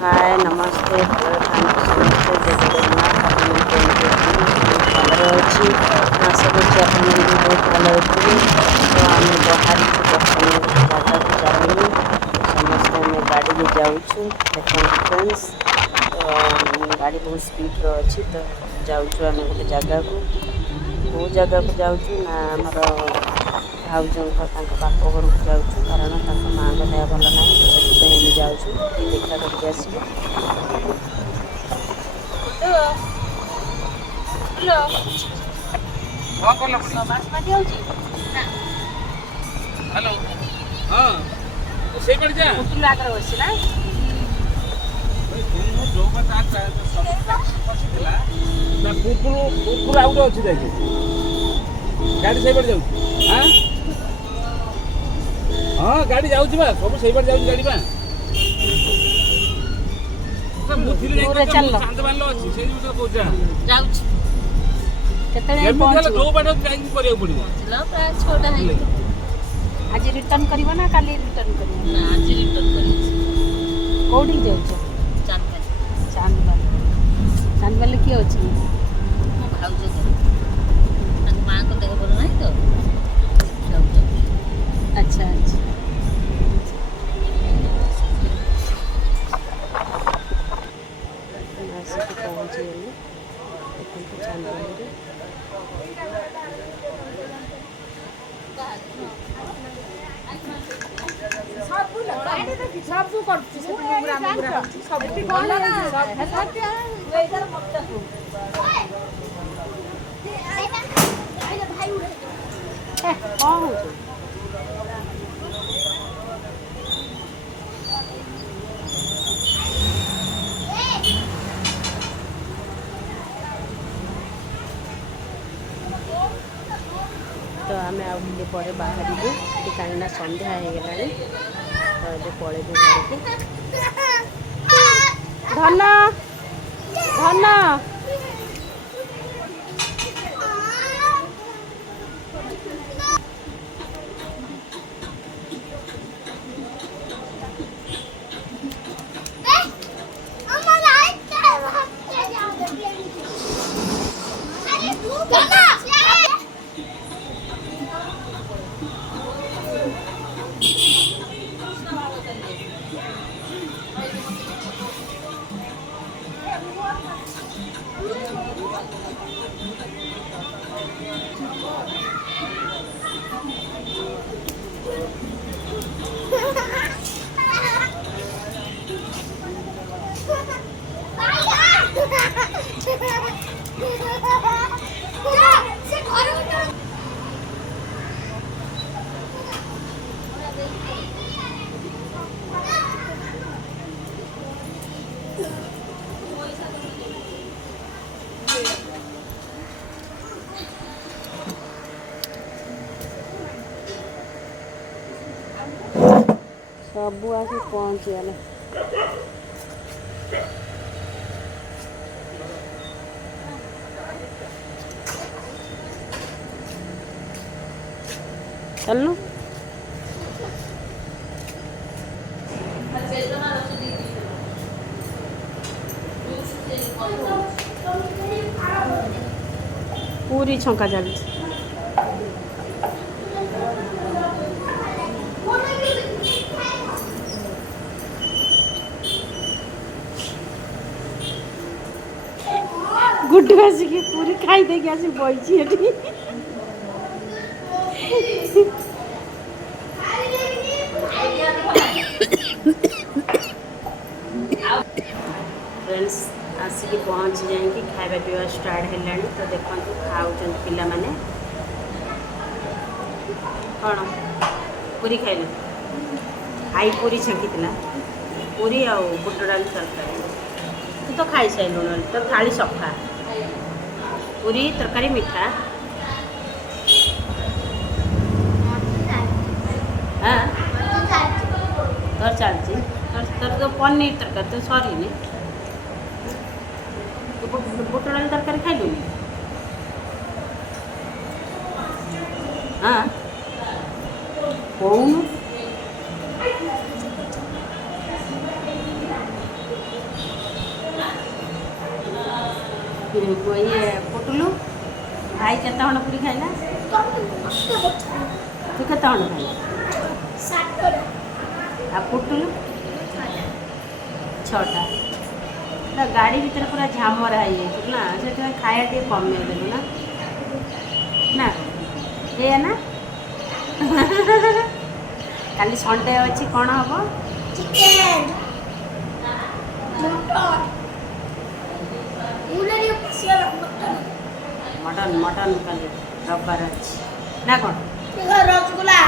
हाय नमस्ते भल समस्ते जय जगन्नाथ आपन केमती भलरे अच्छी आशा कर बहुत भल अच्छे। तो आम बाहर बर्तमान गोटे जगह को चलू समस्त आम गाड़ी में जाऊँ देखते फ्रेंड्स। तो गाड़ी बहुत स्पीड अच्छी तो जाऊँ आम गोटे जगह को कौ जगह को जाऊँ ना आमर भाउज बाप घर को जाऊँ कारण माँ का देह भल ना तो से आम जाऊँ टी देखा करके आसबू। हेलो हाँ तो सही पड़ जा कुटुल आगे बस ना जो बात आता है तो सब पछिला ना कुकुर आउट अछि देखि गाड़ी सही पड़ जाउ हां हां गाड़ी जाउ छी बा सब सही पड़ जाउ गाड़ी बा तो मुथिले जाई तो चांद बालो अछि सेही तो बोजा जाऊ केतले पहुंच जो बाट जाई करियो पड़िबो चलो प्राय 6टा है आज रिटर्न करबो ना काली रिटर्न करबो ना आज रिटर्न करी कोठी जाऊ चांदबाली किए अच्छी मो भाउज माँ को देह भल ना तो अच्छा अच्छा आसिक पहुँची गली देखते चांदबाली तो आम आगे पर बाहर कहीं संध्या हो गला तो ये पलैबू घर को धन धन सबू आके पहुँच गले चलनु पूरी छंका चलती गुड्डू आसिक पूरी खाई देगी आसी बही एटी फ्रेंड्स आसिक पहुँच जाएंगे खाଇବା पीवा स्टार्ट है तो देखो खाऊँ पिला माने कौन पूरी खाइल आई पूरी छेकी पूरी आ बुट डाल तरकारी तू तो खाई साइलुण तो थाली सफा पूरी तरकारी मीठा हाँ तोर चलती तोर तो पनीर तरकारी तो सरी बुट डाल तरकारी खाइलु हाँ कौन ଇଏ ପୋଟୁଲୁ ଭାଇ କେତେ ଖଣ୍ଡ ପୁରୀ ଖାଇଲା? ତୁ କେତେ ଖଣ୍ଡ ଖାଇଲା? ଆଉ ପୋଟୁଲୁ 6ଟା। ନା ଗାଡ଼ି ଭିତରେ ପୁରା ଝାମରା ହେଇଯାଇଛି ନା, ସେଥିପାଇଁ ଖାଇବା ଟିକେ କମେଇ ଦେଲୁ ନା ନା ଏଇଆ ନା। କାଲି ସଣ୍ଡେ ଅଛି, କ'ଣ ହବ? ମଟନ୍ କାଲି ରବିବାର ଅଛି ନା କ'ଣ? ରସଗୋଲା